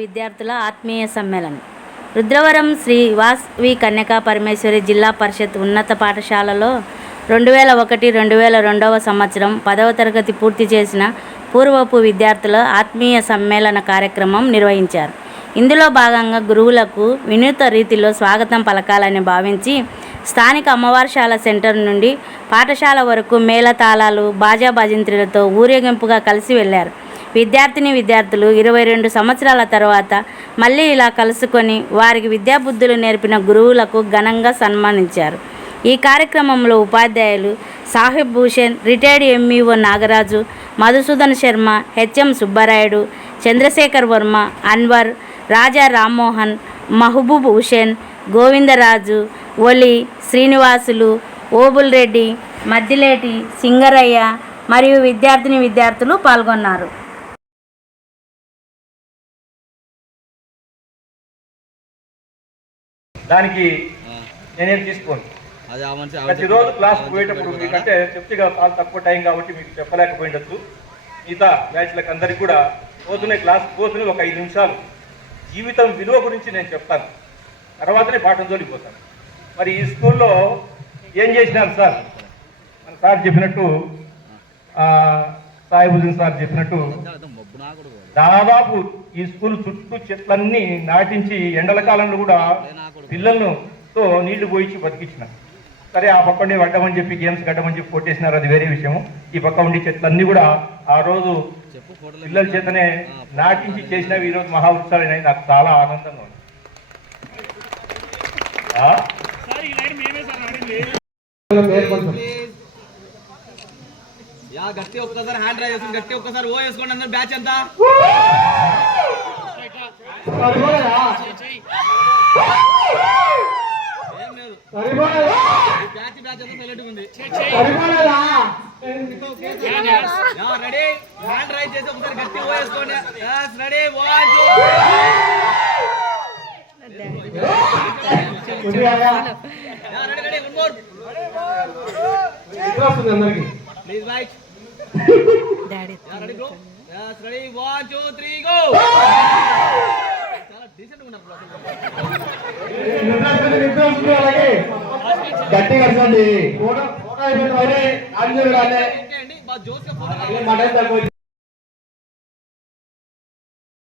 విద్యార్థుల ఆత్మీయ సమ్మేళనం రుద్రవరం శ్రీ వాసవి కన్యకా పరమేశ్వరి జిల్లా పరిషత్ ఉన్నత పాఠశాలలో 2001-2002 సంవత్సరం 10వ తరగతి పూర్తి చేసిన పూర్వపు విద్యార్థుల ఆత్మీయ సమ్మేళన కార్యక్రమం నిర్వహించారు. ఇందులో భాగంగా గురువులకు వినూత్న రీతిలో స్వాగతం పలకాలని భావించి స్థానిక అమ్మవారిశాల సెంటర్ నుండి పాఠశాల వరకు మేళతాళాలు, బాజా భజంత్రులతో ఊరేగింపుగా కలిసి వెళ్లారు. విద్యార్థులు 22 సంవత్సరాల తర్వాత మళ్ళీ ఇలా కలుసుకొని వారికి విద్యాబుద్ధులు నేర్పిన గురువులకు ఘనంగా సన్మానించారు. ఈ కార్యక్రమంలో ఉపాధ్యాయులు Sahib Bhushan, retired MEO Nagaraju, Madhusudan Sharma, HM Subbarayudu, Chandrashekar Varma, Anwar, Raja Rammohan, Mahaboob Hussain, Govindaraju, Oli, Srinivasulu, Obul Reddy, Maddileti, Singarayya మరియు విద్యార్థులు పాల్గొన్నారు. దానికి నేనేం తీసుకోండి. ప్రతిరోజు క్లాస్ పోయేటప్పుడు మీకంటే చెప్తే చాలా తక్కువ టైం కాబట్టి మీకు చెప్పలేకపోయిండొచ్చు. మిగతా బ్యాచ్లకు అందరికీ కూడా పోతున్న క్లాస్ పోతున్న ఒక 5 నిమిషాలు జీవితం విలువ గురించి నేను చెప్తాను, తర్వాతనే పాఠం జోలిపోతాను. మరి ఈ స్కూల్లో ఏం చేసినారు సార్? మన సార్ చెప్పినట్టు, సాయిబుద్దీన్ సార్ చెప్పినట్టు దాదాపు ఈ స్కూల్ చుట్టూ చెట్లన్నీ నాటించి ఎండల కాలంలో కూడా పిల్లలతో నీళ్లు పోయించి బతికించినారు. సరే, ఆ పక్క ఉండి వడ్డమని చెప్పి గేమ్స్ గడ్డమని చెప్పి కొట్టేసినారు, అది వేరే విషయం. ఈ పక్క ఉండి చెట్లన్నీ కూడా ఆ రోజు పిల్లల చేతనే నాటించి చేసినవి ఈరోజు మహా ఉత్సవాలు అనేది నాకు చాలా ఆనందంగా ఉంది. గట్టి ఒక్కసారి హ్యాండ్ రైజ్ చేస్తుంది, గట్టి ఒక్కసారి ఓ వేసుకోండి అందరు. బ్యాచ్ ఎంత? ఏం లేదు, బ్యాచ్ అంతా సైలెంట్ ఉంది. రెడీ? హ్యాండ్ రైజ్ చేసి ఒకసారి గట్టి ఓ వేసుకోండి. Ready? Ready, one more please right. Ready bro? Ready, 1 2 3 go. చాలా డీసెంట్ ఉన్నారు బ్రో. గట్టి కట్టండి. ఫోటో అయిపోయింది. ఓకే అండి, బాగా జోస్గా ఫోటో